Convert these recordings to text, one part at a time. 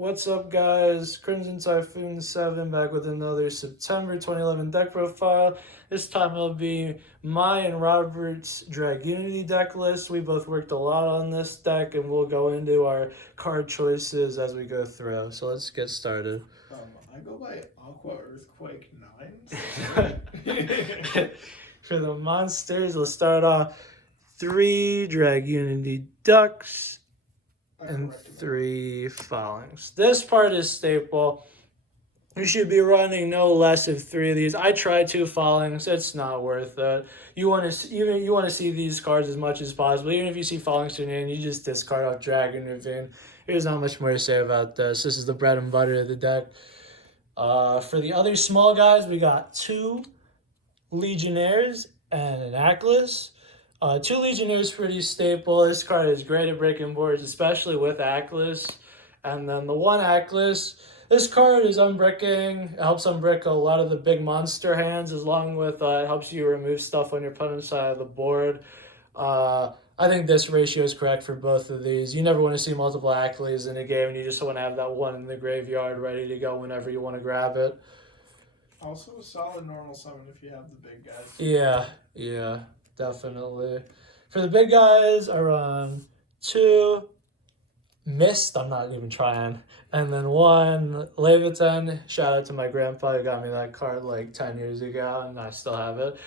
What's up, guys? Crimson Typhoon 7 back with another September 2011 deck profile. This time it'll be my and Robert's Dragunity deck list. We both worked a lot on this deck, and we'll go into our card choices as we go through. So let's get started. I go by Aqua Earthquake 9. For the monsters, let's start off 3 Dragunity Ducks and 3 Fallings. This part is staple. You should be running no less of 3 of these. I tried 2 Fallings. It's not worth it. You want to see these cards as much as possible. Even if you see Fallings in your hand, you just discard off Dragunity. There's not much more to say about this. This is the bread and butter of the deck. For the other small guys, we got 2 Legionnaires and an Atlas. 2 Legionnaires pretty staple. This card is great at breaking boards, especially with Atlas. And then the 1 Atlas, this card is unbricking. It helps unbrick a lot of the big monster hands, along with it helps you remove stuff on your opponent's side of the board. I think this ratio is correct for both of these. You never want to see multiple Atlas in a game, and you just want to have that one in the graveyard ready to go whenever you want to grab it. Also a solid normal summon if you have the big guys. Yeah. Definitely. For the big guys, I run 2 Mist. I'm not even trying. And then 1 Leviathan. Shout out to my grandpa who got me that card like 10 years ago, and I still have it.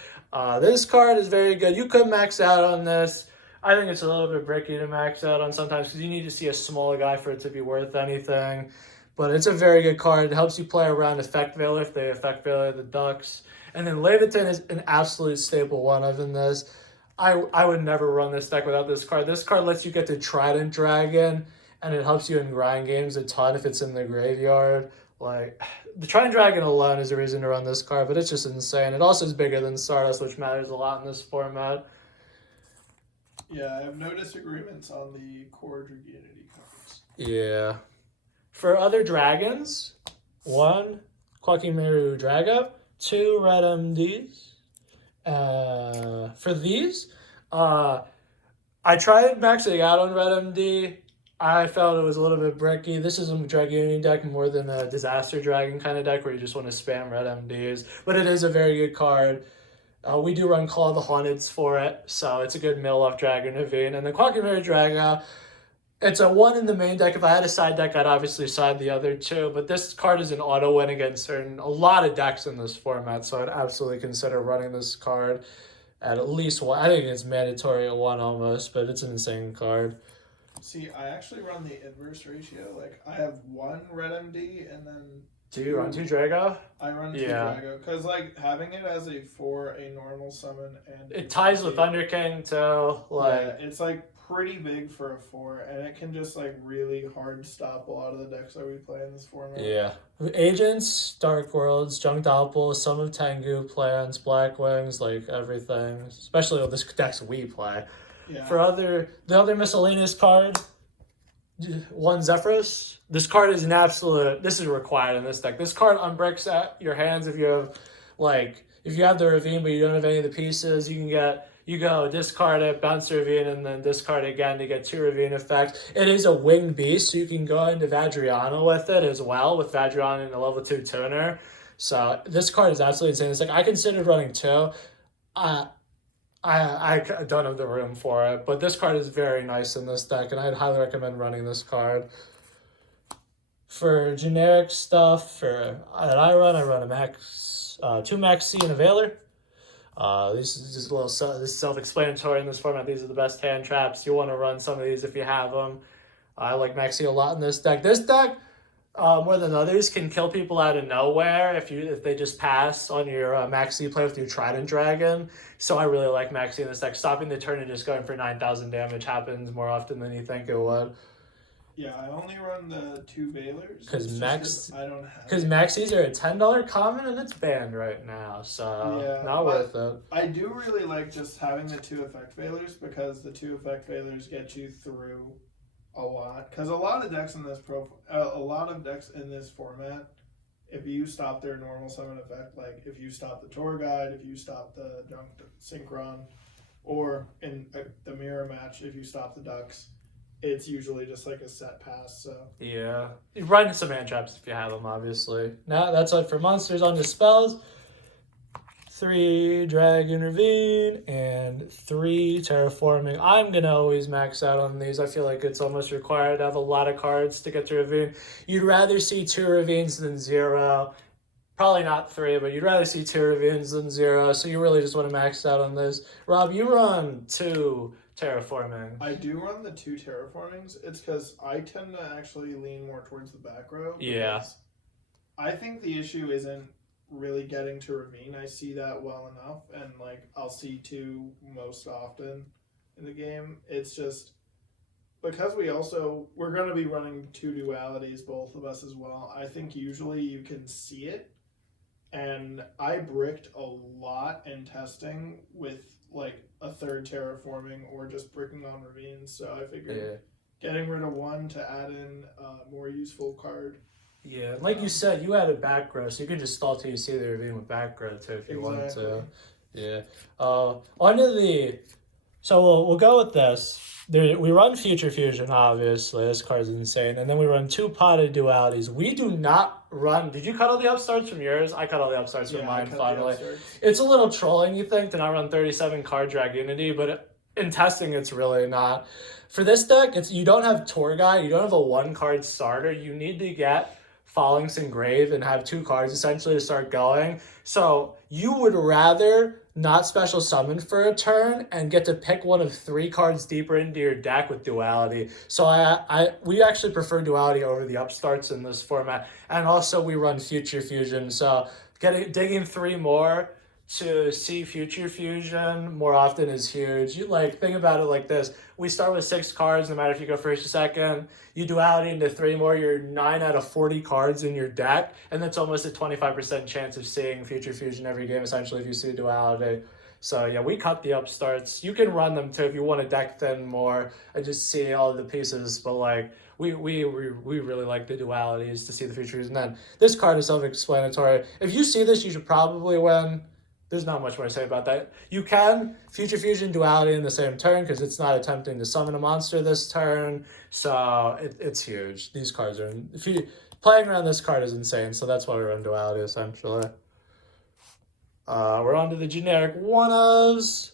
This card is very good. You could max out on this. I think it's a little bit bricky to max out on sometimes because you need to see a small guy for it to be worth anything. But it's a very good card. It helps you play around Effect Veiler if they Effect Veiler the Ducks. And then Leviathan is an absolute staple one of in this. I would never run this deck without this card. This card lets you get to Trident Dragon, and it helps you in grind games a ton if it's in the graveyard. Like, the Trident Dragon alone is a reason to run this card, but it's just insane. It also is bigger than Stardust, which matters a lot in this format. Yeah, I have no disagreements on the core Dragunity cards. Yeah. For other dragons, 1 Quakimeru Drago, 2 Red MDs. For these, I tried maxing out on Red MD. I felt it was a little bit bricky. This is a Dragunity deck more than a Disaster Dragon kind of deck where you just want to spam Red MDs. But it is a very good card. We do run Call of the Haunteds for it, so it's a good mill off Dragunity. And the Quakimeru Drago, it's a 1 in the main deck. If I had a side deck, I'd obviously side the other 2. But this card is an auto win against a lot of decks in this format. So I'd absolutely consider running this card at least 1. I think it's mandatory at 1 almost, but it's an insane card. See, I actually run the inverse ratio. Like, I have 1 Red MD and then... Do you run 2 Drago? I run 2 Drago. Because, like, having it as a normal summon and... It ties with Thunder King, too. Like, yeah, it's, like, pretty big for a 4, and it can just like really hard stop a lot of the decks that we play in this format. Yeah. Agents, Dark Worlds, Junk Doppel, some of Tengu, Plans, Black Wings, like everything. Especially with the decks we play. Yeah. For the other miscellaneous card, 1 Zephyros. This card is this is required in this deck. This card unbricks at your hands if you have the Ravine but you don't have any of the pieces. You go discard it, bounce Ravine, and then discard it again to get 2 Ravine effects. It is a winged beast, so you can go into Vadriana with it as well, with Vadriana and a level 2 tuner. So this card is absolutely insane. It's like I considered running 2. I don't have the room for it, but this card is very nice in this deck, and I'd highly recommend running this card. For generic stuff that I run a Max, 2 Max C and a Veiler. This is just this is self-explanatory in this format. These are the best hand traps. You want to run some of these if you have them. I like Maxi a lot in this deck. This deck, more than others, can kill people out of nowhere if they just pass on your Maxi play with your Trident Dragon. So I really like Maxi in this deck. Stopping the turn and just going for 9,000 damage happens more often than you think it would. Yeah, I only run the 2 Veilers. Because Maxis are a $10 common and it's banned right now, so not worth it. I do really like just having the 2 Effect Veilers because the 2 Effect Veilers get you through a lot. Because a lot of decks in this format, if you stop their normal summon effect, like if you stop the Tour Guide, if you stop the Junk Synchron, or in the mirror match, if you stop the Ducks, it's usually just like a set pass. So Yeah. You run into some hand traps if you have them, obviously. Now, that's it for monsters. On to spells. 3 drag intervene and 3 terraforming. I'm gonna always max out on these. I feel like it's almost required to have a lot of cards to get to ravine. You'd rather see 2 ravines than 0. Probably not 3, but you'd rather see 2 ravines than 0. So you really just want to max out on this. Rob, you run 2 terraforming. I do run the 2 terraformings. It's because I tend to actually lean more towards the back row. Yeah. I think the issue isn't really getting to ravine. I see that well enough, and like I'll see 2 most often in the game. It's just because we're going to be running 2 dualities, both of us as well. I think usually you can see it, and I bricked a lot in testing with like a 3rd terraforming or just bricking on ravines. So I figured getting rid of 1 to add in a more useful card. Yeah, like you said, you had a back row, so you can just stall till you see the ravine with back row too if you wanted to. Yeah. Onto the. So we'll go with this. We run Future Fusion, obviously. This card's insane. And then we run 2 potted dualities. We do not run... Did you cut all the upstarts from yours? I cut all the upstarts from mine, finally. It's a little trolling, you think, to not run 37 card Dragunity, but in testing, it's really not. For this deck, you don't have Tour Guide. You don't have a 1-card starter. You need to get Phalanx and Grave and have 2 cards, essentially, to start going. So you would rather not special summon for a turn and get to pick one of 3 cards deeper into your deck with duality. So we actually prefer duality over the upstarts in this format. And also we run Future Fusion. So digging 3 more to see Future Fusion more often is huge. You think about it like this. We start with 6 cards, no matter if you go first or second. You duality into 3 more, you're 9 out of 40 cards in your deck, and that's almost a 25% chance of seeing Future Fusion every game, essentially, if you see duality. So yeah, we cut the upstarts. You can run them too if you want to deck thin more and just see all of the pieces, but we really like the dualities to see the futures. And then this card is self-explanatory. If you see this, you should probably win. There's not much more to say about that. You can Future Fusion duality in the same turn because it's not attempting to summon a monster this turn. So it's huge. These cards are... Playing around this card is insane, so that's why we run duality, essentially. We're on to the generic one-ofs.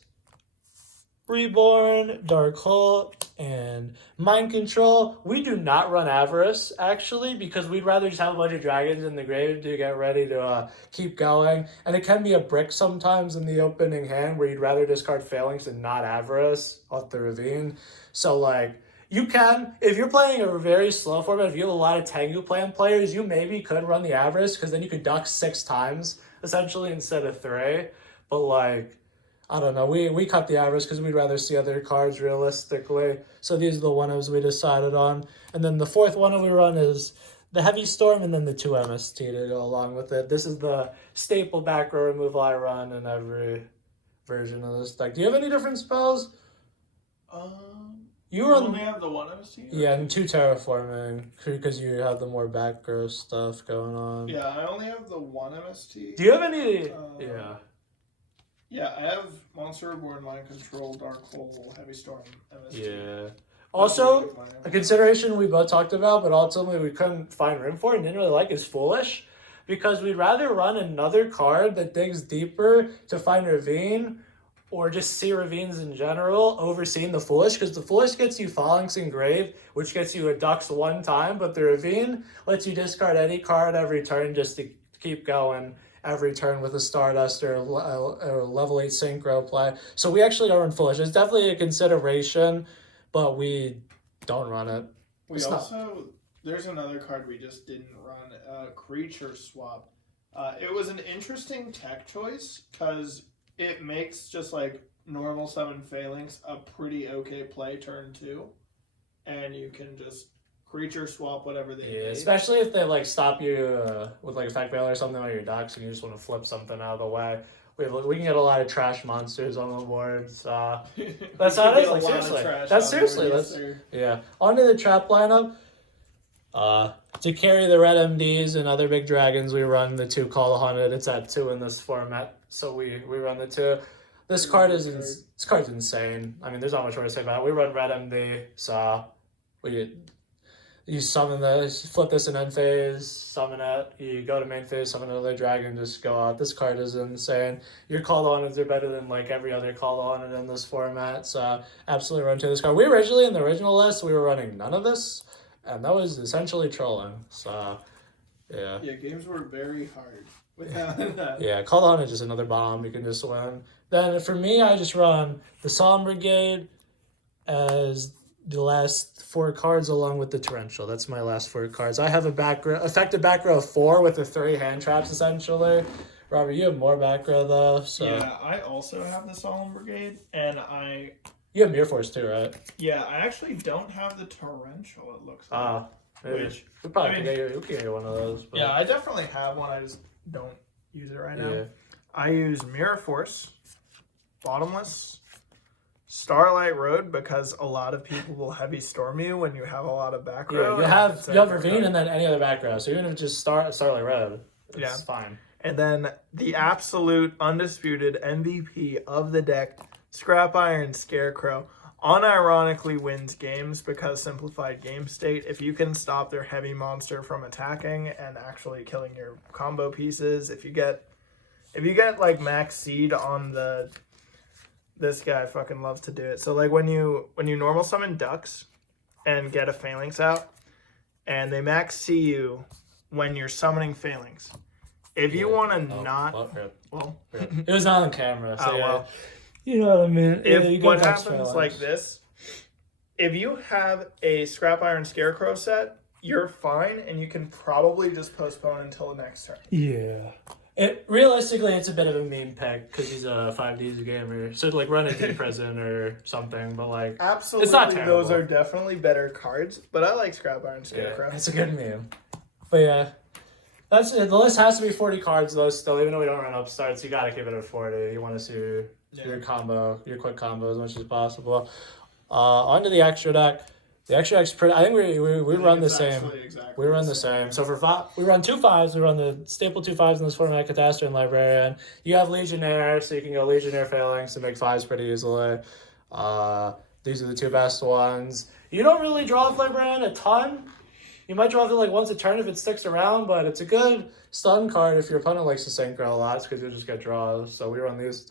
Reborn, Dark Hole, and Mind Control. We do not run Avarice, actually, because we'd rather just have a bunch of dragons in the grave to get ready to keep going. And it can be a brick sometimes in the opening hand where you'd rather discard Phalanx and not Avarice off the ravine. So, you can, if you're playing a very slow format, if you have a lot of Tengu Plan players, you maybe could run the Avarice, because then you could duck 6 times, essentially, instead of 3. But, I don't know. We cut the Avarice because we'd rather see other cards realistically. So these are the one-ofs we decided on. And then the 4th one we run is the Heavy Storm and then the 2 MST to go along with it. This is the staple back row removal I run in every version of this deck. Do you have any different spells? You only have the 1 MST? Yeah, and 2 terraforming because you have the more back row stuff going on. Yeah, I only have the 1 MST. Do you have any... Yeah, I have Monster Reborn, Mind Control, Dark Hole, Heavy Storm, MST. Yeah. Also, a consideration we both talked about, but ultimately we couldn't find room for and didn't really like is Foolish. Because we'd rather run another card that digs deeper to find Ravine or just see Ravines in general over seeing the Foolish. Because the Foolish gets you Phalanx and Grave, which gets you a Dux 1 time, but the Ravine lets you discard any card every turn just to keep going every turn with a Stardust or a level 8 Synchro play. So we actually don't run Foolish. It's definitely a consideration, but we don't run it. There's another card we just didn't run, Creature Swap. It was an interesting tech choice because it makes just normal summon Phalanx a pretty okay play turn 2. And you can just creature swap whatever they need. Especially if they stop you with Effect Veil or something on your decks and you just want to flip something out of the way. We can get a lot of trash monsters on the boards. That's how it is. Seriously. That's seriously. Yeah. Onto the trap lineup. To carry the red MDs and other big dragons, we run the 2 Call the Hunted. It's at 2 in this format, so we run the 2. This card's insane. I mean, there's not much more to say about it. We run red MD, so You summon this, flip this in end phase, summon it. You go to main phase, summon another dragon, just go out. This card is insane. Your call on are better than like every other call on in this format. So absolutely run to this card. We originally in the original list we were running none of this, and that was essentially trolling. So yeah. Yeah, games were very hard without that. Yeah, call on is just another bomb you can just win. Then for me, I just run the Solemn Brigade as the last 4 cards along with the Torrential. That's my last 4 cards. I have a effective back row of 4 with the 3 hand traps essentially. Robert, you have more back row though. So yeah, I also have the Solemn Brigade, and you have Mirror Force too, right? Yeah, I actually don't have the Torrential, it looks like. Which we probably can get you one of those. But... Yeah, I definitely have one. I just don't use it right now. I use Mirror Force, Bottomless, Starlight Road, because a lot of people will heavy storm you when you have a lot of back row. You have Ravine and then any other back row. So even if it's just Starlight Road, it's fine. And then the absolute undisputed MVP of the deck, Scrap Iron Scarecrow, unironically wins games because simplified game state. If you can stop their heavy monster from attacking and actually killing your combo pieces, if you get like max seed on the... This guy fucking loves to do it. So like when you normal summon ducks and get a phalanx out, and they max see you when you're summoning phalanx. If you want to it was not on camera. So you know what I mean. If what happens like this, if you have a Scrap Iron Scarecrow set, you're fine, and you can probably just postpone until the next turn. Yeah. Realistically, it's a bit of a meme pick because he's a 5D's gamer. So like run a D Prison or something, but like absolutely, it's not terrible. Those are definitely better cards, but I like Scrap Iron Scarecrow. Yeah, it's a good meme. But yeah, that's it. The list has to be 40 cards though. Still, even though we don't run upstarts, you gotta keep it at 40. You want to see your quick combo as much as possible. Onto the extra deck. The extra deck's pretty. I think we run the same. We run the same. So we run 2 5s. We run the staple 2 5s in this format, Catastrophe and Librarian. You have Legionnaire, so you can go Legionnaire Phalanx to make 5s pretty easily. These are the 2 best ones. You don't really draw with Librarian a ton. You might draw it like once a turn if it sticks around, but it's a good stun card if your opponent likes to synchro a lot because you'll just get draws. So we run these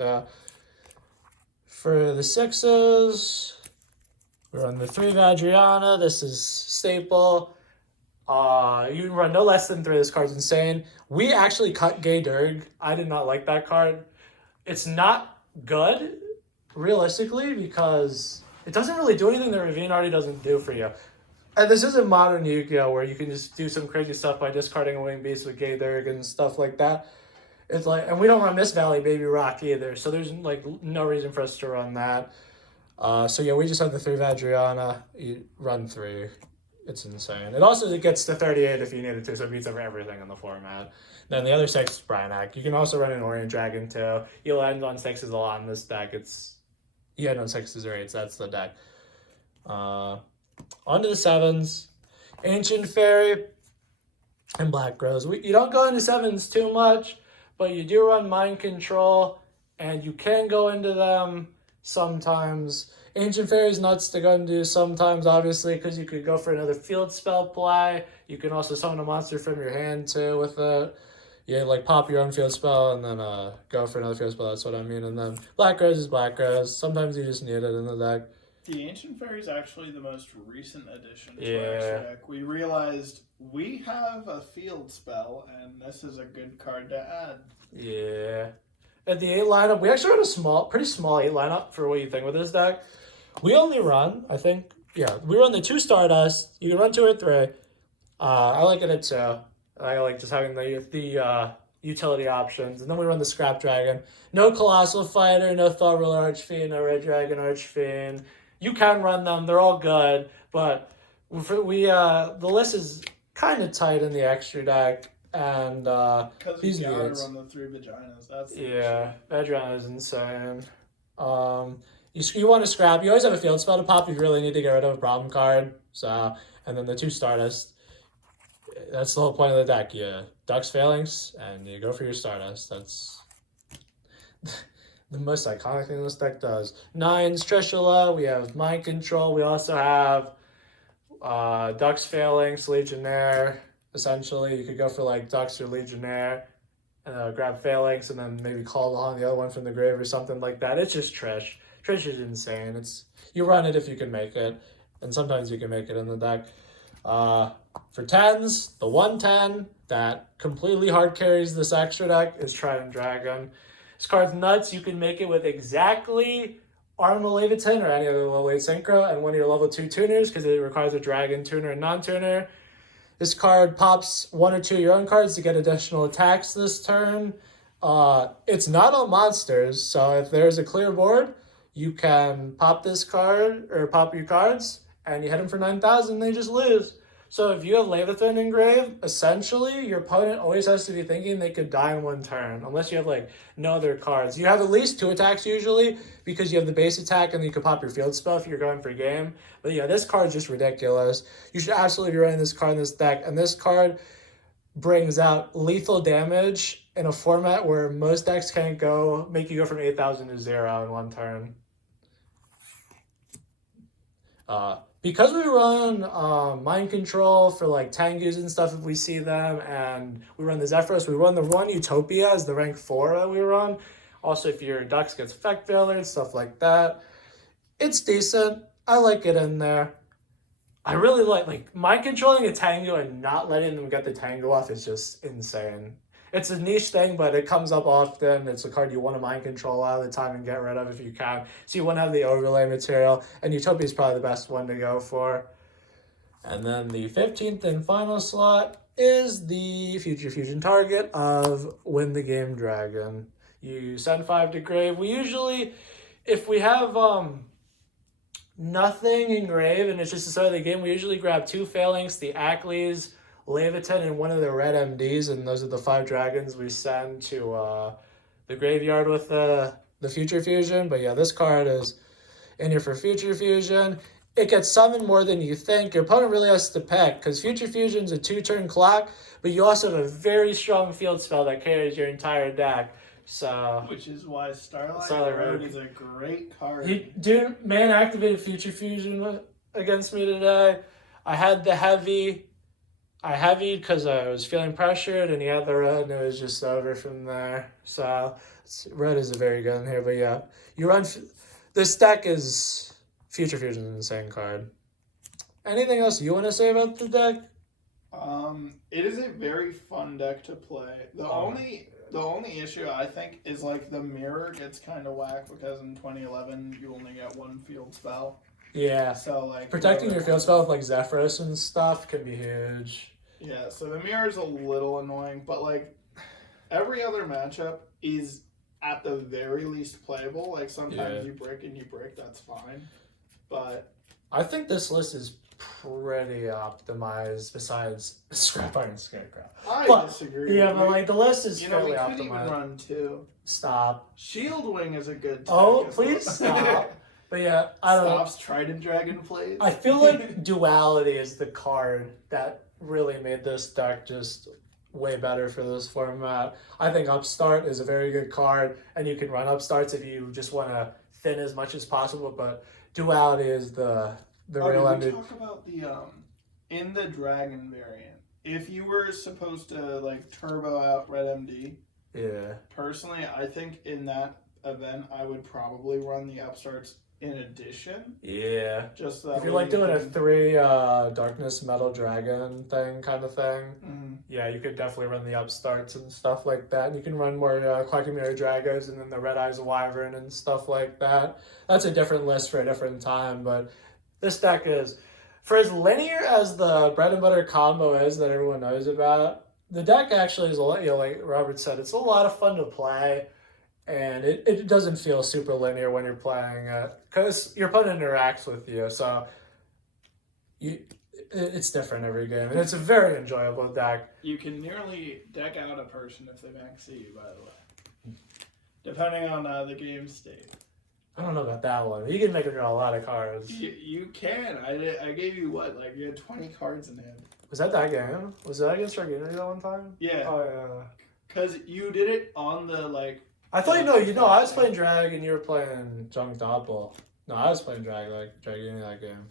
for the 6s. We run the 3 Vadriana. This is staple. You can run no less than 3. This card's insane. We actually cut Gay Durg. I did not like that card. It's not good, realistically, because it doesn't really do anything that Ravine already doesn't do for you. And this isn't modern Yugioh where you can just do some crazy stuff by discarding a Winged Beast with Gay Durg and stuff like that. It's like, and we don't run Mist Valley Baby Rock either, so there's like no reason for us to run that. So yeah, we just have the 3 Vadriana. You run 3. It's insane. It also gets to 38 if you needed to, so it beats over everything in the format. Then the other 6 is Bryanak. You can also run an Orient Dragon too. You'll end on 6s a lot in this deck. You end on 6s or 8s. That's the deck. Onto the 7s. Ancient Fairy and Black Rose. You don't go into 7s too much, but you do run Mind Control, and you can go into them sometimes. Ancient Fairy is nuts to go and do sometimes, obviously, because you could go for another field spell play. You can also summon a monster from your hand, too, with it. You, like, pop your own field spell and then go for another field spell. That's what I mean. And then Black Rose is Black Rose. Sometimes you just need it in the deck. The Ancient Fairy is actually the most recent addition to our extra deck. We realized we have a field spell, and this is a good card to add. Yeah. At the 8 lineup, we actually run a pretty small 8 lineup for what you think with this deck. We only run, I think, we run the 2 Stardust. You can run 2 or 3. I like it at 2. I like just having the utility options. And then we run the Scrap Dragon. No Colossal Fighter, no Thought Ruler Archfiend, no Red Dragon Archfiend. You can run them. They're all good. But the list is kind of tight in the extra deck. And because you gotta run the 3 Vaginas. That's the issue. Vagina is insane. You want to scrap. You always have a field spell to pop if you really need to get rid of a problem card. So, and then the 2 Stardust. That's the whole point of the deck. You Ducks Phalanx and you go for your Stardust. That's the most iconic thing this deck does. 9s Trishula. We have Mind Control. We also have Ducks, Phalanx, Legionnaire. Essentially, you could go for like Ducks or Legionnaire, and grab Phalanx, and then maybe call on the other one from the grave or something like that. It's just Trish. Trish is insane. You run it if you can make it, and sometimes you can make it in the deck. For 10s, the 110 that completely hard carries this extra deck is Trident Dragon. This card's nuts. You can make it with exactly Arma Leviathan or any other level 8 Synchro and one of your level 2 tuners because it requires a Dragon tuner and non-tuner. This card pops 1 or 2 of your own cards to get additional attacks this turn. It's not on monsters, so if there's a clear board, you can pop this card or pop your cards and you hit them for 9,000, they just lose. So if you have Leviathan engraved, essentially your opponent always has to be thinking they could die in 1 turn, unless you have like no other cards. You have at least 2 attacks usually because you have the base attack and then you can pop your field spell if you're going for game. But yeah, this card's just ridiculous. You should absolutely be running this card in this deck, and this card brings out lethal damage in a format where most decks can't make you go from 8,000 to 0 in 1 turn. Because we run Mind Control for like Tengus and stuff if we see them, and we run the Zephyros, we run the one Utopia as the rank 4 that we run. Also, if your Ducks gets Effect Failure and stuff like that, it's decent. I like it in there. I really like mind controlling a Tango and not letting them get the Tango off is just insane. It's a niche thing, but it comes up often. It's a card you want to mind control all the time and get rid of if you can. So you want to have the overlay material, and Utopia is probably the best one to go for. And then the 15th and final slot is the Future Fusion target of Win the Game Dragon. You send 5 to grave. We usually, if we have nothing in grave and it's just the start of the game, we usually grab 2 Phalanx, the Acklys, Leviathan, and one of the red MDs, and those are the 5 dragons we send to the graveyard with the Future Fusion. But yeah, this card is in here for Future Fusion. It gets summoned more than you think. Your opponent really has to pick, because Future Fusion's a 2-turn clock, but you also have a very strong field spell that carries your entire deck. So, which is why Starlight Road is a great card. Dude, man activated Future Fusion against me today. I had the heavy. I heavied because I was feeling pressured, and he had the red, and it was just over from there. So, red is a very good in here, but yeah. You run... This deck is... Future Fusion is an insane card. Anything else you want to say about the deck? It is a very fun deck to play. The only issue I think is like the mirror gets kind of whack because in 2011 you only get 1 field spell. Yeah. So like protecting your field spell with like Zephyros and stuff can be huge. Yeah, so the mirror is a little annoying, but like every other matchup is at the very least playable. Like sometimes you break, that's fine. But I think this list is pretty optimized besides Scrap Iron Scarecrow. I disagree. Yeah, but like the list is fairly we optimized. could even run 2. Stop. Shield Wing is a good tech. Oh, please stop. But yeah, I don't know. Stops Trident Dragon plays. I feel like Duality is the card that really made this deck just way better for this format. I think Upstart is a very good card, and you can run Upstarts if you just want to thin as much as possible, but Duality is the real end. Talk about the in the Dragon variant. If you were supposed to like turbo out Red MD, personally, I think in that event I would probably run the Upstarts in addition. Yeah. Just if you're like doing a 3 Darkness Metal Dragon thing kind of thing, yeah, you could definitely run the Upstarts and stuff like that. And you can run more Quackmere Dragos and then the Red Eyes Wyvern and stuff like that. That's a different list for a different time, but this deck is, for as linear as the bread and butter combo is that everyone knows about, the deck actually is a lot, like Robert said, it's a lot of fun to play. And it doesn't feel super linear when you're playing it because your opponent interacts with you, so it's different every game, and it's a very enjoyable deck. You can nearly deck out a person if they max you, by the way, depending on the game state. I don't know about that one. You can make them draw a lot of cards. You can. I gave you what? Like you had 20 cards in hand. Was that game? Was that against Dragunity that one time? Yeah. Oh yeah. Because you did it on the like. I thought I was playing Drag and you were playing Junk Doppel. No, I was playing Dragunity that game.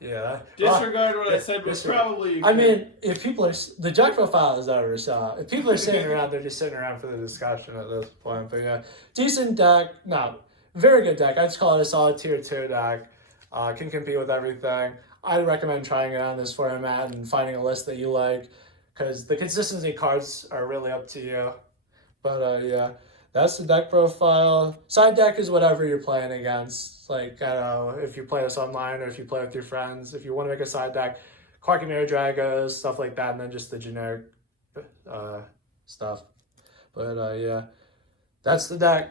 Yeah. Disregard what I said was probably. I mean, if people are the deck profile is over, so if people are sitting around, they're just sitting around for the discussion at this point. But yeah, decent deck. No, very good deck. I'd call it a solid tier 2 deck. Can compete with everything. I'd recommend trying it on this format and finding a list that you like, because the consistency cards are really up to you. But yeah, that's the deck profile. Side deck is whatever you're playing against. Like, I don't know, if you play this online or if you play with your friends. If you want to make a side deck, Quarkinator Dragos, stuff like that, and then just the generic stuff. But yeah, that's the deck.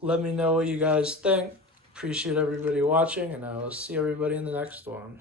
Let me know what you guys think. Appreciate everybody watching, and I will see everybody in the next one.